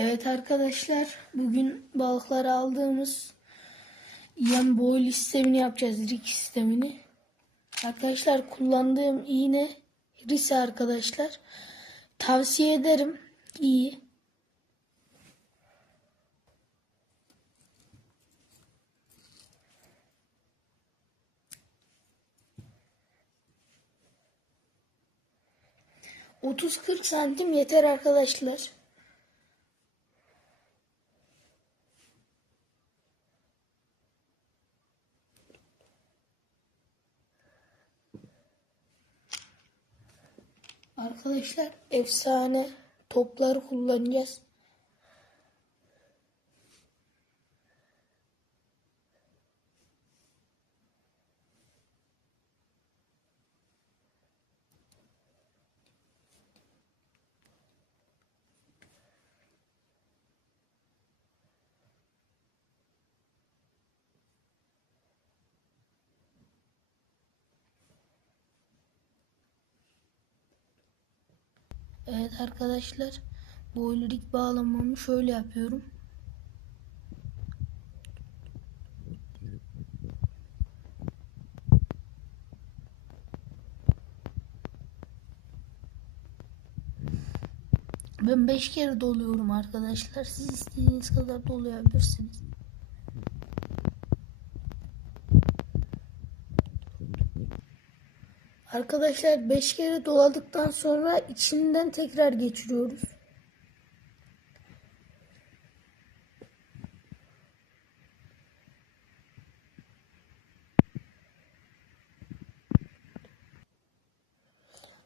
Evet arkadaşlar bugün balıkları aldığımız yem boy sistemini yapacağız. Rig sistemini. Arkadaşlar kullandığım iğne Risa arkadaşlar. Tavsiye ederim. İyi. Otuz kırk santim yeter arkadaşlar. Arkadaşlar efsane toplar kullanacağız. Evet arkadaşlar boylurik bağlamamı şöyle yapıyorum. Ben 5 kere doluyorum arkadaşlar. Siz istediğiniz kadar dolayabilirsiniz. Arkadaşlar 5 kere doladıktan sonra içinden tekrar geçiriyoruz.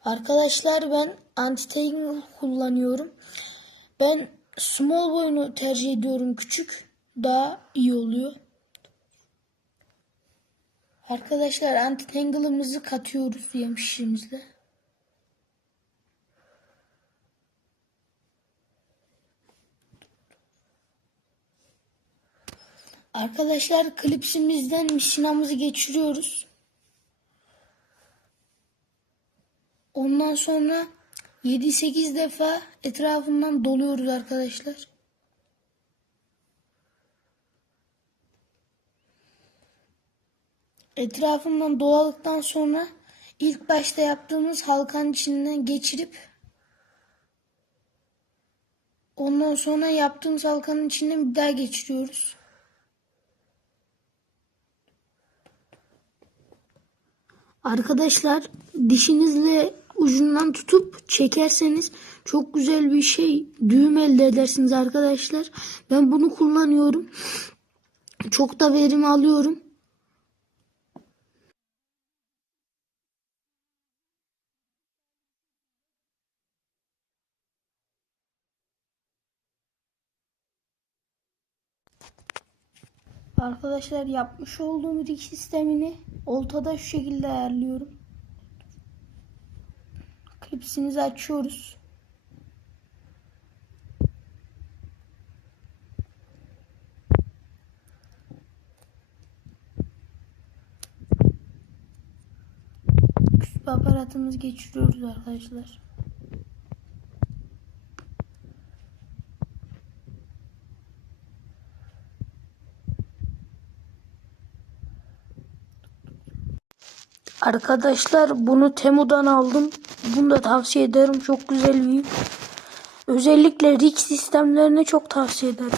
Arkadaşlar ben anti-tangle kullanıyorum. Ben small boyunu tercih ediyorum. Küçük daha iyi oluyor. Arkadaşlar anti-tangle'ımızı katıyoruz yemişimizle. Arkadaşlar klipsimizden mişinamızı geçiriyoruz. Ondan sonra 7-8 defa etrafından doluyoruz arkadaşlar. Etrafından doladıktan sonra ilk başta yaptığımız halkanın içinden geçirip ondan sonra yaptığımız halkanın içinden bir daha geçiriyoruz. Arkadaşlar dişinizle ucundan tutup çekerseniz çok güzel bir şey düğüm elde edersiniz arkadaşlar. Ben bunu kullanıyorum. Çok da verim alıyorum. Arkadaşlar yapmış olduğum rig sistemini oltada şu şekilde ayarlıyorum. Klipsimizi açıyoruz. Küsp aparatımızı geçiriyoruz arkadaşlar. Arkadaşlar bunu Temu'dan aldım. Bunu da tavsiye ederim. Çok güzel bir. Özellikle rig sistemlerini çok tavsiye ederim.